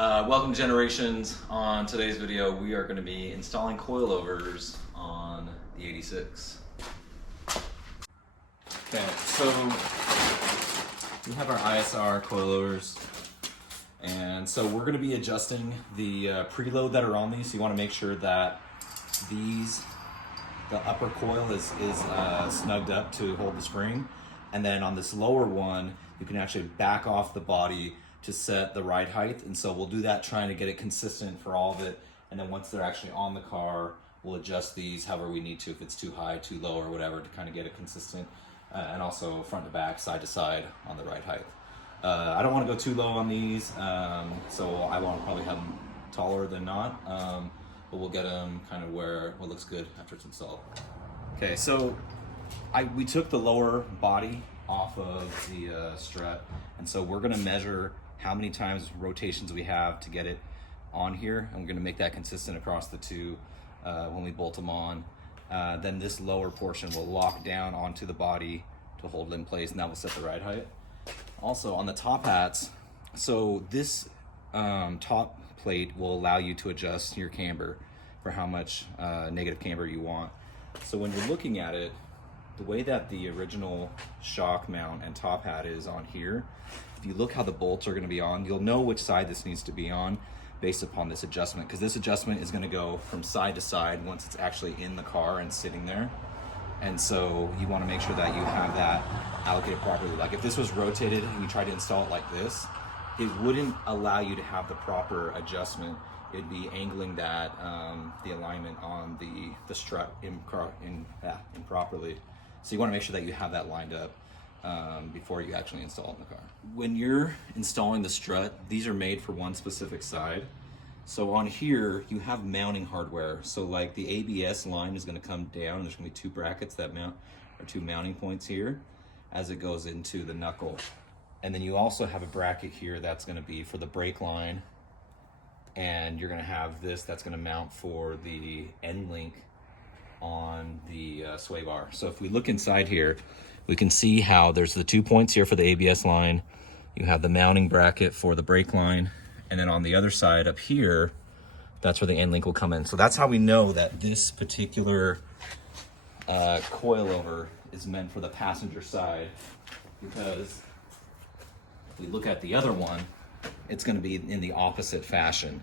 Welcome to Generations. On today's video, we are going to be installing coilovers on the 86. Okay, so we have our ISR coilovers, and so we're going to be adjusting the preload that are on these. So you want to make sure that the upper coil is snugged up to hold the spring, and then on this lower one, you can actually back off the body to set the ride height. And so we'll do that, trying to get it consistent for all of it. And then once they're actually on the car, we'll adjust these however we need to, if it's too high, too low, or whatever, to kind of get it consistent. And also front to back, side to side on the ride height. I don't want to go too low on these, so I want to probably have them taller than not. But we'll get them kind of where what looks good after it's installed. Okay, so we took the lower body off of the strut, and so we're going to measure how many times rotations we have to get it on here, and we're going to make that consistent across the two when we bolt them on. Then this lower portion will lock down onto the body to hold it in place, and that will set the ride height. Also on the top hats, so this top plate will allow you to adjust your camber for how much negative camber you want. So when you're looking at it, the way that the original shock mount and top hat is on here, if you look how the bolts are going to be on, you'll know which side this needs to be on based upon this adjustment, because this adjustment is going to go from side to side once it's actually in the car and sitting there. And so you want to make sure that you have that allocated properly. Like if this was rotated and you tried to install it like this, it wouldn't allow you to have the proper adjustment. It'd be angling that the alignment on the strut improperly. So you want to make sure that you have that lined up before you actually install it in the car. When you're installing the strut, these are made for one specific side. So on here, you have mounting hardware. So like the ABS line is going to come down, and there's going to be two brackets that mount, or two mounting points here as it goes into the knuckle. And then you also have a bracket here that's going to be for the brake line. And you're going to have this that's going to mount for the end link on the sway bar. So if we look inside here, we can see how there's the 2 points here for the ABS line. You have the mounting bracket for the brake line. And then on the other side up here, that's where the end link will come in. So that's how we know that this particular coilover is meant for the passenger side, because if we look at the other one, it's going to be in the opposite fashion.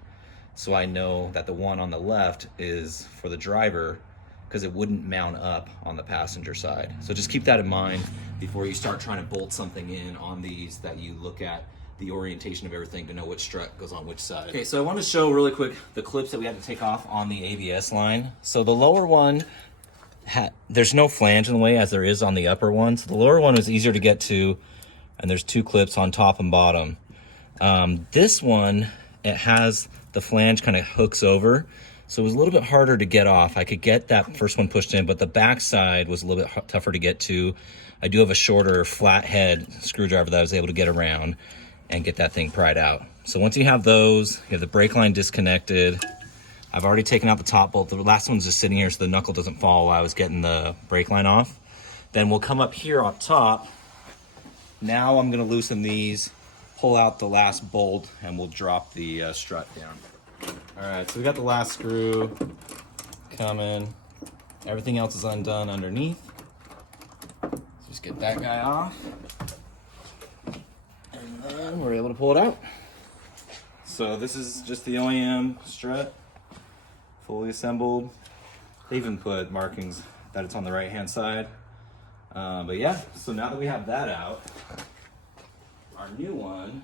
So I know that the one on the left is for the driver, because it wouldn't mount up on the passenger side. So just keep that in mind before you start trying to bolt something in on these, that you look at the orientation of everything to know which strut goes on which side. Okay, so I want to show really quick the clips that we had to take off on the ABS line. So the lower one, there's no flange in the way as there is on the upper one. So the lower one was easier to get to, and there's two clips on top and bottom. This one, it has the flange kind of hooks over, so it was a little bit harder to get off. I could get that first one pushed in, but the back side was a little bit tougher to get to. I do have a shorter flat head screwdriver that I was able to get around and get that thing pried out. So once you have those, you have the brake line disconnected. I've already taken out the top bolt. The last one's just sitting here so the knuckle doesn't fall while I was getting the brake line off. Then we'll come up here on top. Now I'm gonna loosen these, pull out the last bolt, and we'll drop the strut down. All right, so we got the last screw coming. Everything else is undone underneath. So just get that guy off. And then we're able to pull it out. So this is just the OEM strut, fully assembled. They even put markings that it's on the right-hand side. But yeah, so now that we have that out, our new one,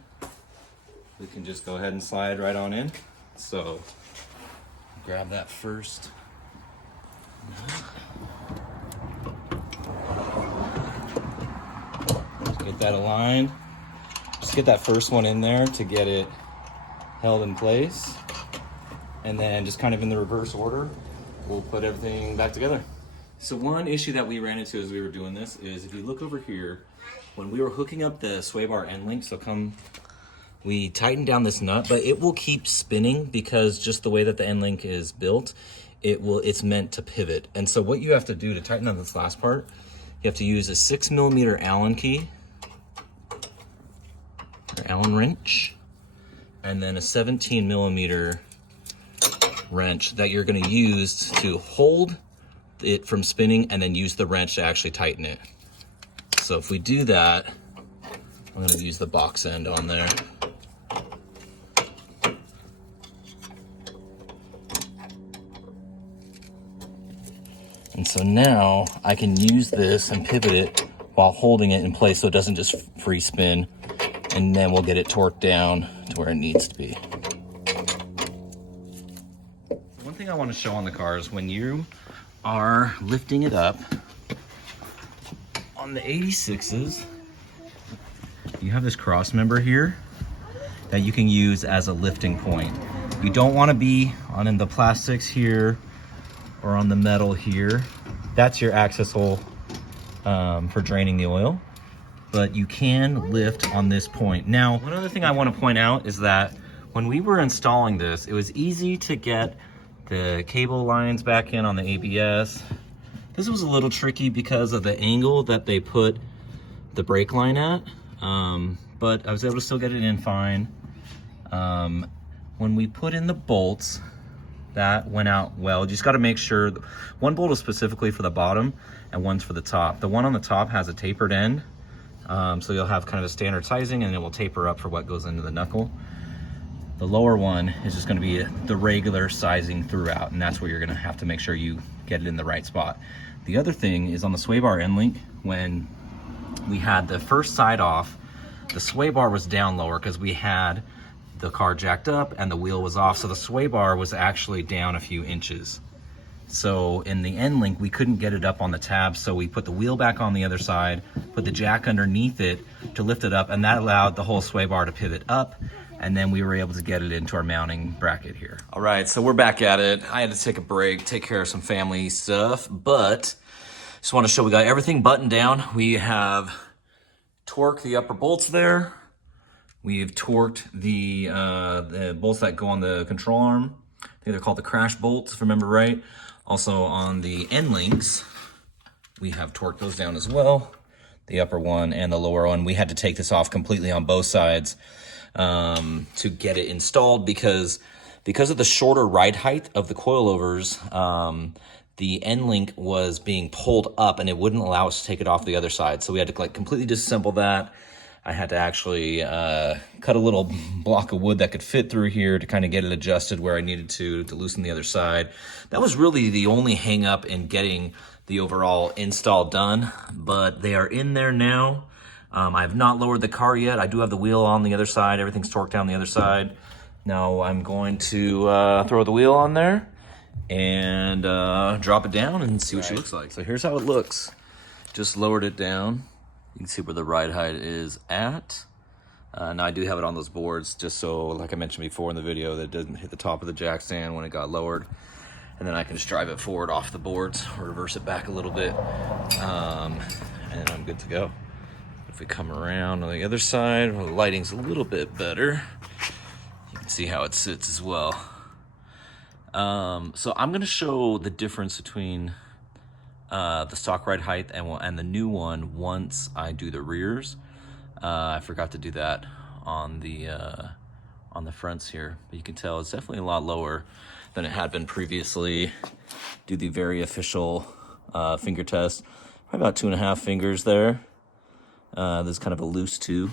we can just go ahead and slide right on in. So grab that first. Get that aligned. Just get that first one in there to get it held in place. And then just kind of in the reverse order, we'll put everything back together. So one issue that we ran into as we were doing this is, if you look over here, when we were hooking up the sway bar end link, we tightened down this nut, but it will keep spinning because just the way that the end link is built, it's meant to pivot. And so what you have to do to tighten down this last part, you have to use a 6mm Allen key, or Allen wrench, and then a 17 millimeter wrench that you're gonna use to hold it from spinning and then use the wrench to actually tighten it. So if we do that, I'm gonna use the box end on there. And so now I can use this and pivot it while holding it in place so it doesn't just free spin, and then we'll get it torqued down to where it needs to be. One thing I want to show on the car is when you are lifting it up, on the 86s, you have this cross member here that you can use as a lifting point. You don't want to be on the plastics here or on the metal here. That's your access hole for draining the oil, but you can lift on this point. Now, one other thing I want to point out is that when we were installing this, it was easy to get the cable lines back in on the ABS. This was a little tricky because of the angle that they put the brake line at, but I was able to still get it in fine. When we put in the bolts, that went out well. You just got to make sure one bolt is specifically for the bottom and one's for the top. The one on the top has a tapered end, so you'll have kind of a standard sizing, and it will taper up for what goes into the knuckle. The lower one is just going to be the regular sizing throughout, and that's where you're going to have to make sure you get it in the right spot. The other thing is on the sway bar end link, when we had the first side off, the sway bar was down lower because we had the car jacked up and the wheel was off, so the sway bar was actually down a few inches. So in the end link, we couldn't get it up on the tab, so we put the wheel back on the other side, put the jack underneath it to lift it up, and that allowed the whole sway bar to pivot up, and then we were able to get it into our mounting bracket here. All right, so we're back at it. I had to take a break, take care of some family stuff, but just want to show we got everything buttoned down. We have torqued the upper bolts there. We've torqued the bolts that go on the control arm. I think they're called the crash bolts, if I remember right. Also on the end links, we have torqued those down as well. The upper one and the lower one. We had to take this off completely on both sides to get it installed because of the shorter ride height of the coilovers, the end link was being pulled up and it wouldn't allow us to take it off the other side. So we had to like completely disassemble that. I had to actually cut a little block of wood that could fit through here to kind of get it adjusted where I needed to loosen the other side. That was really the only hang up in getting the overall install done, but they are in there now. I have not lowered the car yet. I do have the wheel on the other side. Everything's torqued down the other side. Now I'm going to throw the wheel on there and drop it down and see what she looks like. So here's how it looks. Just lowered it down. You can see where the ride height is at. Now I do have it on those boards just so, like I mentioned before in the video, that it doesn't hit the top of the jack stand when it got lowered. And then I can just drive it forward off the boards or reverse it back a little bit. And I'm good to go. If we come around on the other side, where the lighting's a little bit better, you can see how it sits as well. So I'm gonna show the difference between the stock ride height and the new one once I do the rears. I forgot to do that on the fronts here, but you can tell it's definitely a lot lower than it had been previously. Do the very official finger test, probably about 2.5 fingers there. There's kind of a loose 2,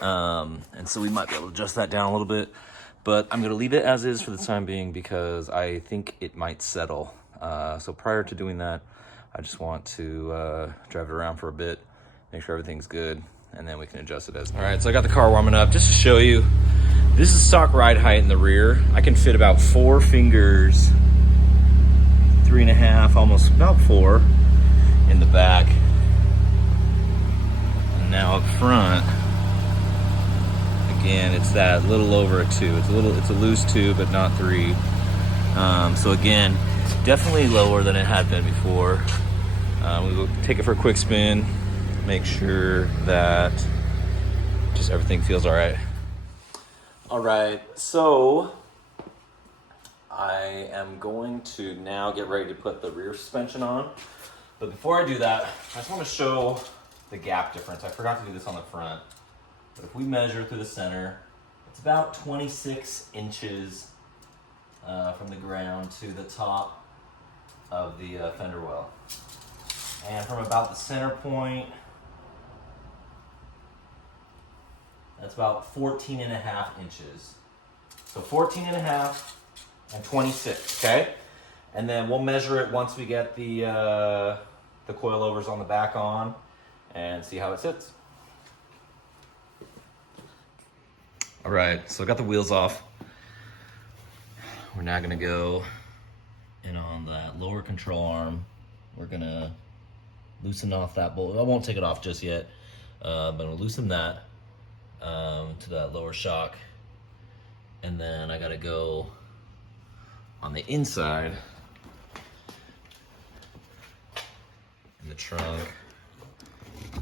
and so we might be able to adjust that down a little bit, but I'm gonna leave it as is for the time being because I think it might settle. So prior to doing that, I just want to drive it around for a bit, make sure everything's good, and then we can adjust it as. All right, so I got the car warming up just to show you. This is stock ride height in the rear. I can fit about 4 fingers, 3.5, almost about 4 in the back. And now up front, again, it's that little over a 2. It's a loose 2, but not 3. So again, definitely lower than it had been before. We will take it for a quick spin, make sure that just everything feels all right. All right, so I am going to now get ready to put the rear suspension on. But before I do that, I just want to show the gap difference. I forgot to do this on the front. But if we measure through the center, It's about 26 inches from the ground to the top of the fender well. And from about the center point, that's about 14 and a half inches. So 14 and a half and 26, okay? And then we'll measure it once we get the coilovers on the back on and see how it sits. All right, so I got the wheels off. We're now gonna go in on that lower control arm. We're gonna loosen off that bolt. I won't take it off just yet, but I'll loosen that to that lower shock. And then I gotta go on the inside in the trunk.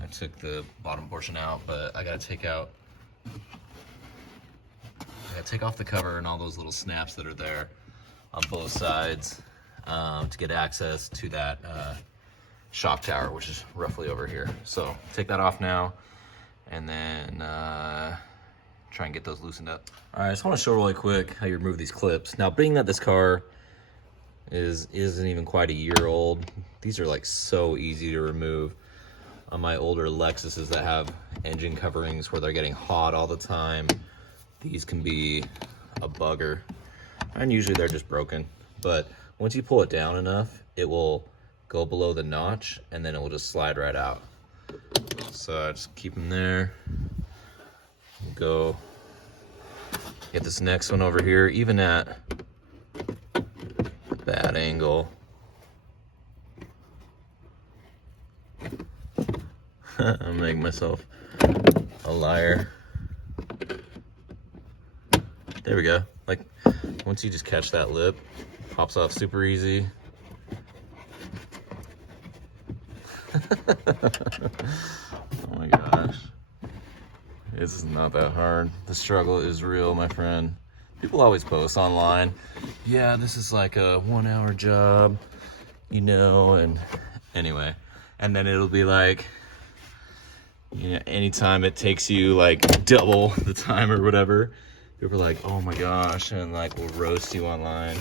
I took the bottom portion out, but I gotta take off the cover and all those little snaps that are there on both sides to get access to that shock tower, which is roughly over here. So take that off now, and then try and get those loosened up. All right, I just want to show really quick how you remove these clips. Now, being that this car isn't even quite a year old, these are like so easy to remove. On my older Lexuses that have engine coverings where they're getting hot all the time, these can be a bugger, and usually they're just broken. But once you pull it down enough, it will go below the notch and then it will just slide right out. So I just keep them there. Go get this next one over here, even at a bad angle. I'm making myself a liar. There we go. Like, once you just catch that lip, pops off super easy. Oh my gosh. This is not that hard. The struggle is real, my friend. People always post online, yeah, this is like a 1 hour job, you know, and anyway. And then it'll be like, you know, anytime it takes you like double the time or whatever, people are like, oh my gosh, and like will roast you online.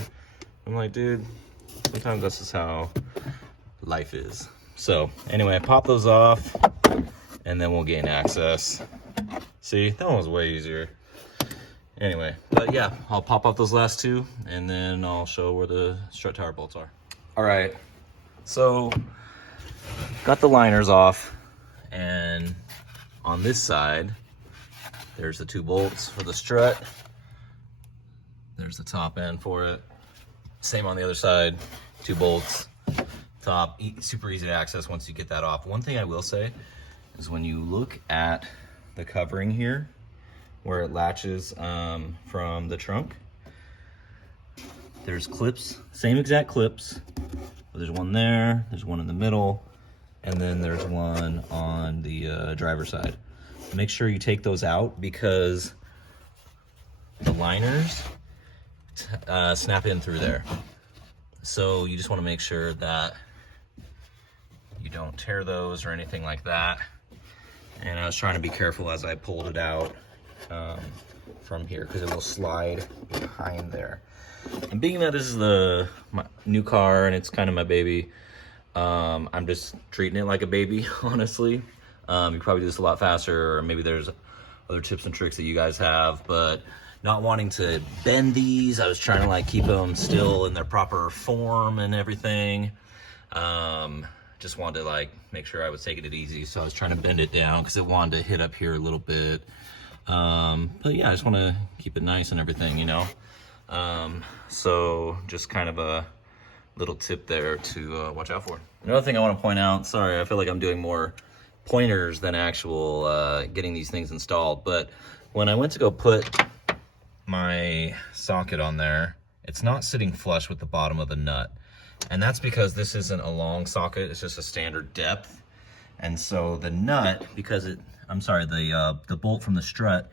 I'm like, dude, sometimes this is how life is. So anyway, pop those off and then we'll gain access. See, that one was way easier. Anyway, but yeah, I'll pop off those last two and then I'll show where the strut tower bolts are. All right, so got the liners off, and on this side, there's the 2 bolts for the strut. There's the top end for it. Same on the other side, 2 bolts, top, super easy to access once you get that off. One thing I will say is when you look at the covering here, where it latches from the trunk, there's clips, same exact clips, but there's one there, there's one in the middle, and then there's one on the driver's side. Make sure you take those out because the liners snap in through there. So you just want to make sure that you don't tear those or anything like that. And I was trying to be careful as I pulled it out from here because it will slide behind there. And being that this is my new car and it's kind of my baby, I'm just treating it like a baby, honestly. You probably do this a lot faster, or maybe there's other tips and tricks that you guys have, but not wanting to bend these, I was trying to like keep them still in their proper form and everything. Just wanted to like make sure I was taking it easy, so I was trying to bend it down because it wanted to hit up here a little bit. But yeah, I just want to keep it nice and everything, you know. So just kind of a little tip there to watch out for. Another thing I want to point out, sorry, I feel like I'm doing more pointers than actual getting these things installed, but when I went to go put my socket on there, it's not sitting flush with the bottom of the nut. And that's because this isn't a long socket, it's just a standard depth. And so the nut, because the bolt from the strut,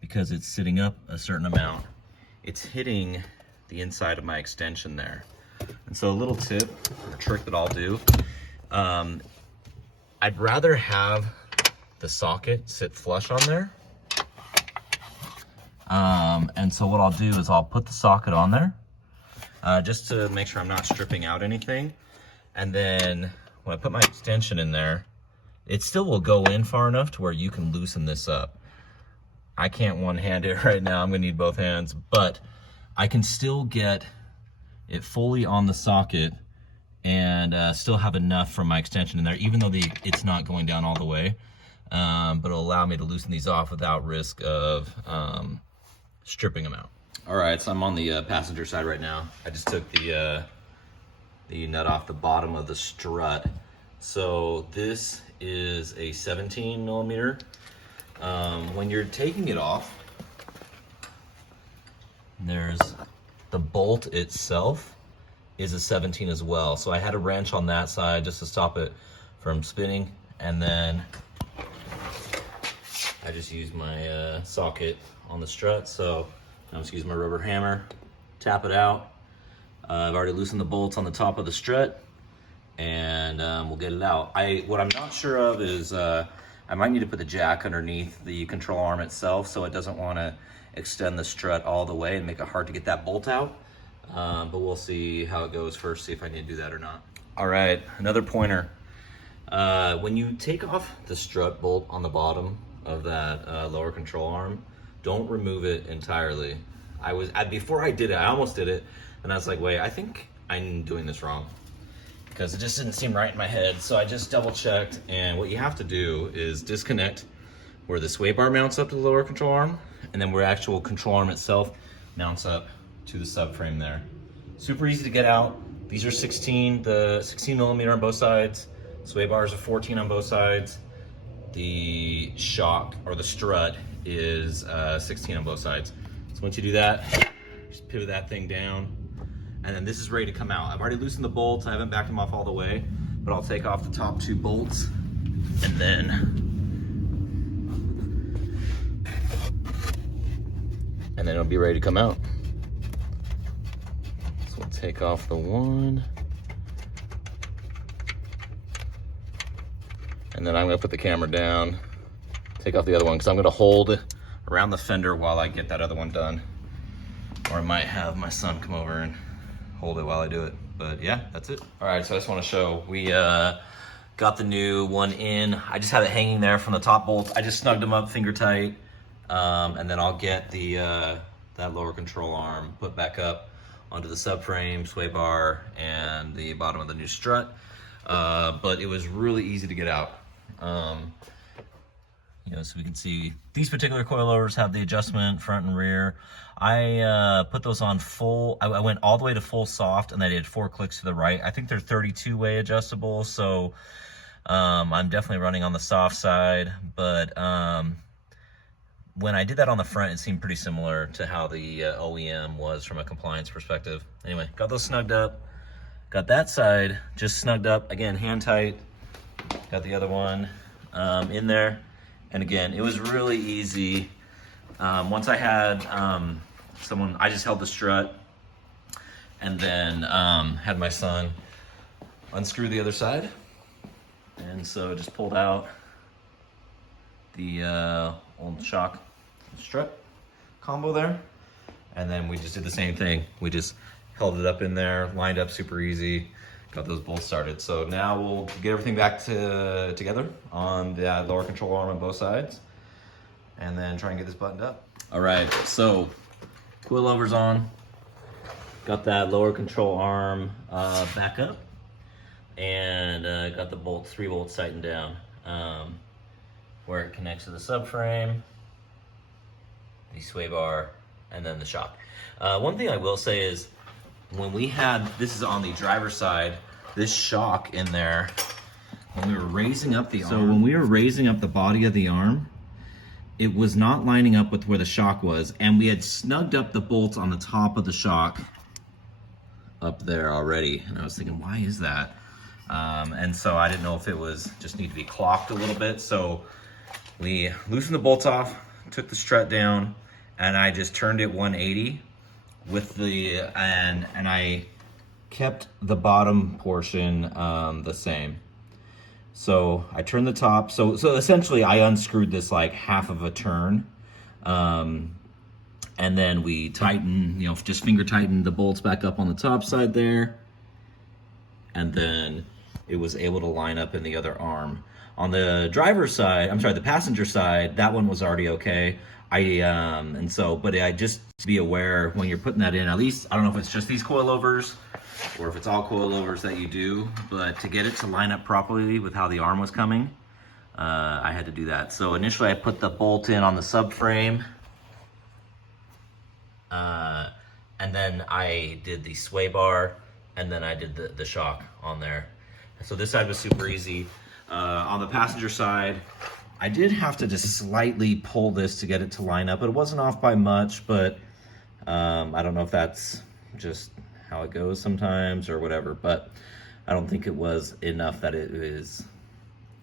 because it's sitting up a certain amount, it's hitting the inside of my extension there. And so a little tip, or trick that I'll do, I'd rather have the socket sit flush on there. And so what I'll do is I'll put the socket on there, just to make sure I'm not stripping out anything. And then when I put my extension in there, it still will go in far enough to where you can loosen this up. I can't one-hand it right now, I'm gonna need both hands, but I can still get it fully on the socket and still have enough from my extension in there, even though it's not going down all the way. But it'll allow me to loosen these off without risk of stripping them out. All right, so I'm on the passenger side right now. I just took the nut off the bottom of the strut. So this is a 17 millimeter. When you're taking it off, there's the bolt itself is a 17 as well. So I had a wrench on that side just to stop it from spinning, and then I just used my socket on the strut. So I'm just using my rubber hammer, tap it out. I've already loosened the bolts on the top of the strut, and we'll get it out. What I'm not sure of is I might need to put the jack underneath the control arm itself, so it doesn't want to extend the strut all the way and make it hard to get that bolt out. But we'll see how it goes first, see if I need to do that or not. All right, another pointer. When you take off the strut bolt on the bottom of that lower control arm, don't remove it entirely. Before I did it, I almost did it, and I was like, wait, I think I'm doing this wrong, because it just didn't seem right in my head. So I just double checked, and what you have to do is disconnect where the sway bar mounts up to the lower control arm, and then where actual control arm itself mounts up to the subframe there. Super easy to get out. These are 16 millimeter on both sides. Sway bars are 14 on both sides. The shock, or the strut, is 16 on both sides. So once you do that, just pivot that thing down, and then this is ready to come out. I've already loosened the bolts. I haven't backed them off all the way, but I'll take off the top two bolts, and then it'll be ready to come out. So we'll take off the one, and then I'm gonna put the camera down, take off the other one, because I'm gonna hold around the fender while I get that other one done. Or I might have my son come over and hold it while I do it. But yeah, that's it. All right, so I just wanna show, we got the new one in. I just had it hanging there from the top bolts. I just snugged them up finger tight. And then I'll get that lower control arm put back up onto the subframe, sway bar, and the bottom of the new strut. But it was really easy to get out. So we can see these particular coilovers have the adjustment front and rear. I put those on full. I went all the way to full soft, and I did 4 clicks to the right. I think they're 32-way adjustable, so I'm definitely running on the soft side. But when I did that on the front, it seemed pretty similar to how the OEM was from a compliance perspective. Anyway, got those snugged up. Got that side just snugged up. Again, hand tight. Got the other one in there. And again, it was really easy. Once I had I just held the strut, and then had my son unscrew the other side. And so just pulled out the old shock strut combo there, and then we just did the same thing. We just held it up in there, lined up super easy, got those bolts started. So now we'll get everything back together on the lower control arm on both sides, and then try and get this buttoned up. All right, so coilovers on, got that lower control arm back up, and got the 3 bolts tightened down. Where it connects to the subframe, the sway bar, and then the shock. One thing I will say is, when we had, this is on the driver's side, this shock in there, when we were raising up the arm. So when we were raising up the body of the arm, it was not lining up with where the shock was, and we had snugged up the bolts on the top of the shock up there already, and I was thinking, why is that? And so I didn't know if it was just need to be clocked a little bit, so we loosened the bolts off, took the strut down, and I just turned it 180 with and I kept the bottom portion the same. So I turned the top, so essentially I unscrewed this like half of a turn, and And then we tighten, just finger tighten the bolts back up on the top side there. And then it was able to line up in the other arm. On the driver's side, I'm sorry, the passenger side, that one was already okay. But I just be aware when you're putting that in, at least, I don't know if it's just these coilovers or if it's all coilovers that you do, but to get it to line up properly with how the arm was coming, I had to do that. So initially I put the bolt in on the subframe, and then I did the sway bar, and then I did the shock on there. So this side was super easy. On the passenger side, I did have to just slightly pull this to get it to line up. It wasn't off by much, but I don't know if that's just how it goes sometimes or whatever, but I don't think it was enough that it is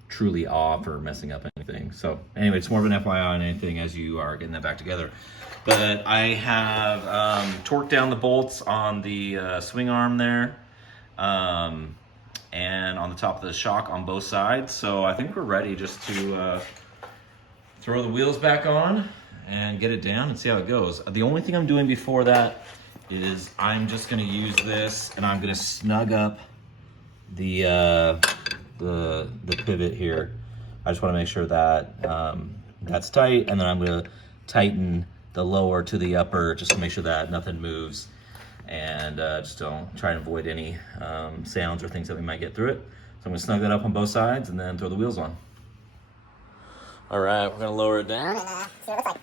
truly off or messing up anything. So anyway, it's more of an FYI on anything as you are getting that back together. But I have torqued down the bolts on the swing arm there, and on the top of the shock on both sides. So I think we're ready just to throw the wheels back on and get it down and see how it goes. The only thing I'm doing before that is I'm just gonna use this and I'm gonna snug up the pivot here. I just wanna make sure that that's tight, and then I'm gonna tighten the lower to the upper just to make sure that nothing moves, and just don't try and avoid any sounds or things that we might get through it. So I'm gonna snug that up on both sides and then throw the wheels on. All right, we're gonna lower it down. See what it looks like.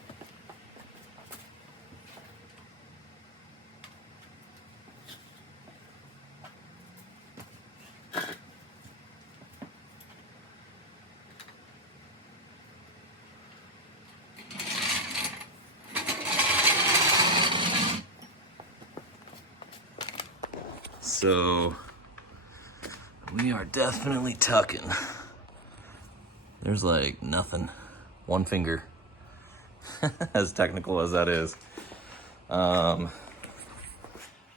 So we are definitely tucking. There's like nothing, one finger, as technical as that is. I'll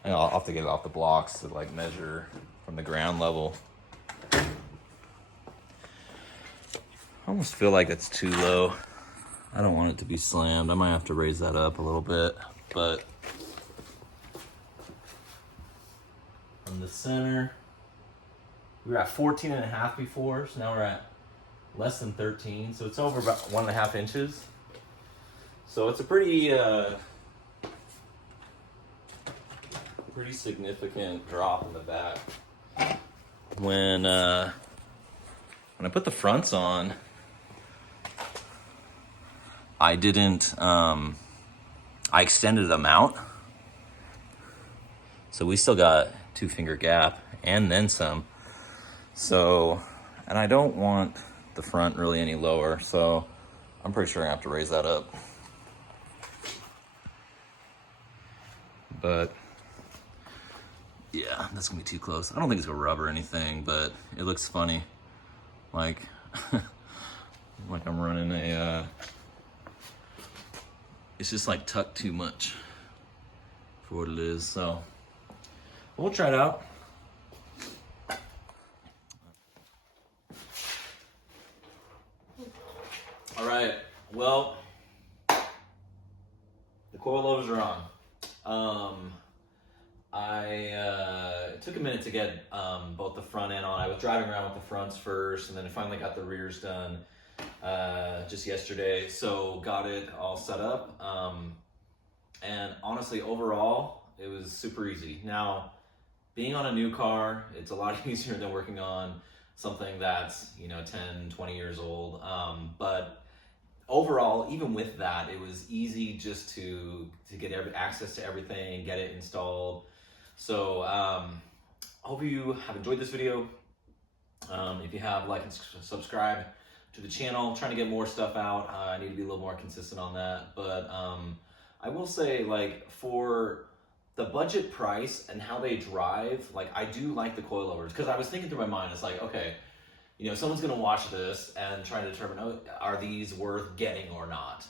have to get it off the blocks to like measure from the ground level. I almost feel like it's too low. I don't want it to be slammed. I might have to raise that up a little bit, but from the center, we were at 14.5 before, so now we're at less than 13, so it's over about 1.5 inches. So it's a pretty significant drop in the back. When I put the fronts on, I didn't, I extended them out. So we still got 2-finger gap and then some. So, and I don't want the front really any lower, so I'm pretty sure I have to raise that up. But yeah, that's gonna be too close. I don't think it's gonna rub or anything, but it looks funny. Like, like I'm running a, it's just like tucked too much for what it is, so we'll try it out. All right, well, the coilovers are on. It took a minute to get both the front end on. I was driving around with the fronts first, and then I finally got the rears done just yesterday, so got it all set up. And honestly, overall, it was super easy. Now, being on a new car, it's a lot easier than working on something that's, 10, 20 years old. But overall, even with that, it was easy just to get access to everything, get it installed. So hope you have enjoyed this video. If you have, like and subscribe to the channel. I'm trying to get more stuff out. I need to be a little more consistent on that. But I will say, like, for the budget price and how they drive, like, I do like the coilovers, because I was thinking through my mind, it's like, okay, someone's gonna watch this and try to determine, oh, are these worth getting or not?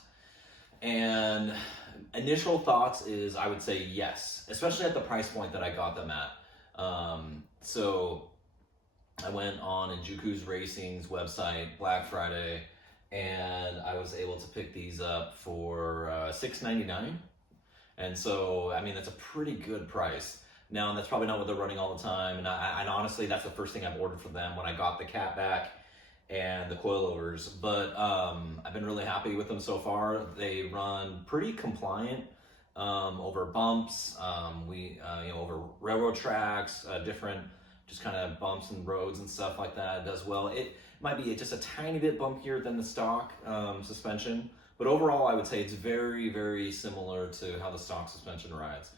And initial thoughts is, I would say yes, especially at the price point that I got them at. So I went on Enjuku Racing's website Black Friday, and I was able to pick these up for $6.99. And so, I mean, that's a pretty good price. Now, that's probably not what they're running all the time. And honestly, that's the first thing I've ordered for them when I got the cat back and the coilovers. But I've been really happy with them so far. They run pretty compliant over bumps, over railroad tracks, different just kind of bumps and roads and stuff like that. It does well. It might be just a tiny bit bumpier than the stock suspension, but overall I would say it's very, very similar to how the stock suspension rides.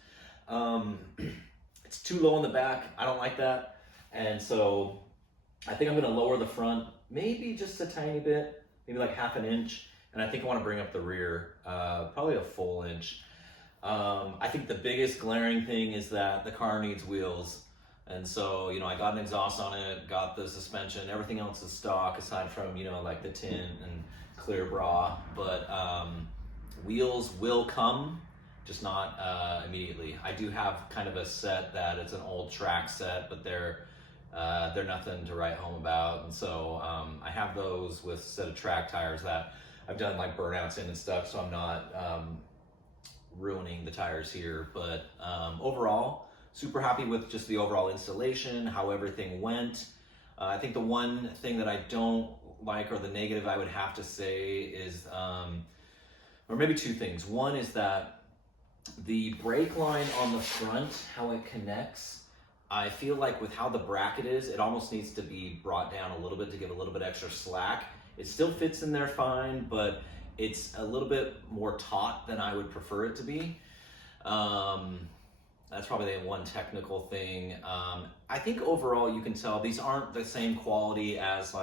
It's too low in the back. I don't like that. And so I think I'm gonna lower the front, maybe just a tiny bit, maybe like 1/2 inch. And I think I wanna bring up the rear, probably a full inch. I think the biggest glaring thing is that the car needs wheels. And so, I got an exhaust on it, got the suspension, everything else is stock aside from, like the tint and clear bra. But wheels will come, just not immediately. I do have kind of a set that it's an old track set, but they're nothing to write home about. And so I have those with a set of track tires that I've done like burnouts in and stuff, so I'm not ruining the tires here. But overall, super happy with just the overall installation, how everything went. I think the one thing that I don't like, or the negative I would have to say is, or maybe two things. One is that the brake line on the front, how it connects, I feel like with how the bracket is, it almost needs to be brought down a little bit to give a little bit extra slack. It still fits in there fine, but it's a little bit more taut than I would prefer it to be. That's probably the one technical thing. I think overall you can tell these aren't the same quality as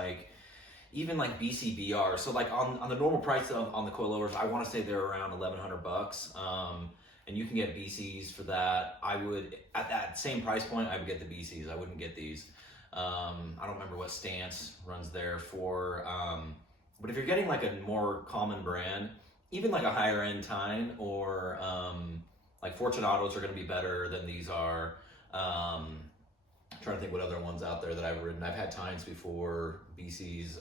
even BCBR. So on the normal price on the coilovers, I want to say they're around $1,100. And you can get BCs for that. I would, at that same price point, I would get the BCs. I wouldn't get these. I don't remember what stance runs there for. But if you're getting a more common brand, even a higher end Tine or Fortunatos are going to be better than these are. I'm trying to think what other ones out there that I've ridden. I've had Tines before, BCs,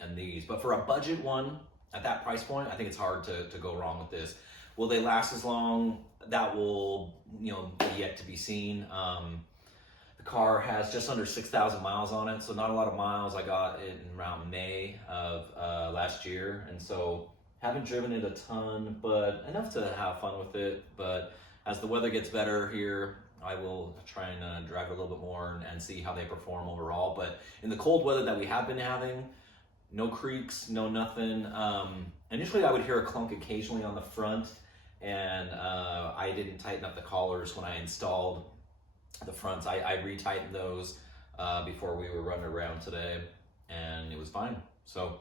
and these. But for a budget one at that price point, I think it's hard to go wrong with this. Will they last as long? That will, be yet to be seen. The car has just under 6,000 miles on it, so not a lot of miles. I got it in around May of last year, and so haven't driven it a ton, but enough to have fun with it. But as the weather gets better here, I will try and drive it a little bit more and see how they perform overall. But in the cold weather that we have been having, no creaks, no nothing. Initially, I would hear a clunk occasionally on the front, and I didn't tighten up the collars when I installed the fronts. I retightened those before we were running around today, and it was fine. So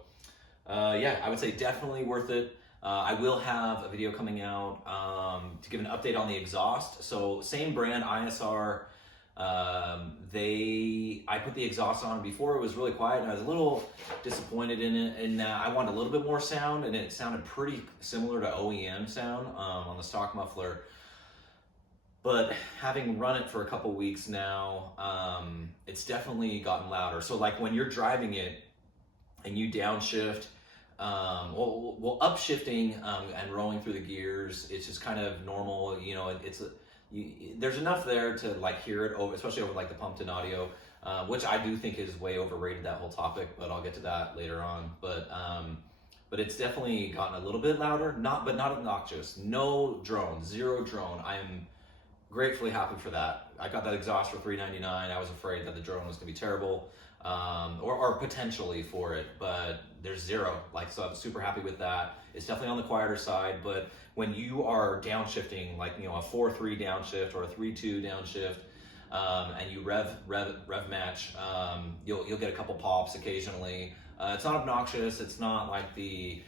yeah, I would say definitely worth it. I will have a video coming out to give an update on the exhaust. So same brand, ISR. I put the exhaust on before. It was really quiet, and I was a little disappointed in it. And I wanted a little bit more sound, and it sounded pretty similar to OEM sound on the stock muffler. But having run it for a couple weeks now, it's definitely gotten louder. So when you're driving it and you downshift, upshifting and rolling through the gears, it's just kind of normal. There's enough there to hear it over, especially over the pumped in audio, which I do think is way overrated, that whole topic, but I'll get to that later on. But it's definitely gotten a little bit louder, but not obnoxious. No drone, zero drone. I am gratefully happy for that. I got that exhaust for $399. I was afraid that the drone was gonna be terrible, or potentially for it, but there's zero. So I'm super happy with that. It's definitely on the quieter side, but when you are downshifting, a 4-3 downshift or a 3-2 downshift, and you rev match, you'll get a couple pops occasionally. It's not obnoxious. It's not like the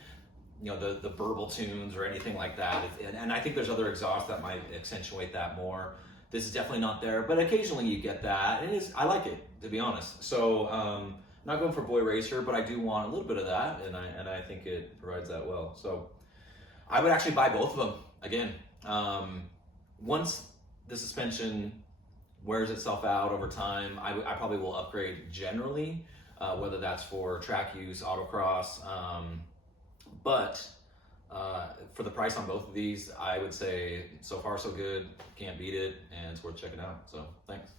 burble tunes or anything like that. And I think there's other exhausts that might accentuate that more. This is definitely not there, but occasionally you get that. And I like it, to be honest. So not going for boy racer, but I do want a little bit of that, and I think it provides that well. So I would actually buy both of them again. Once the suspension wears itself out over time, I probably will upgrade generally, whether that's for track use, autocross. But For the price on both of these, I would say so far so good, can't beat it, and it's worth checking out. So thanks.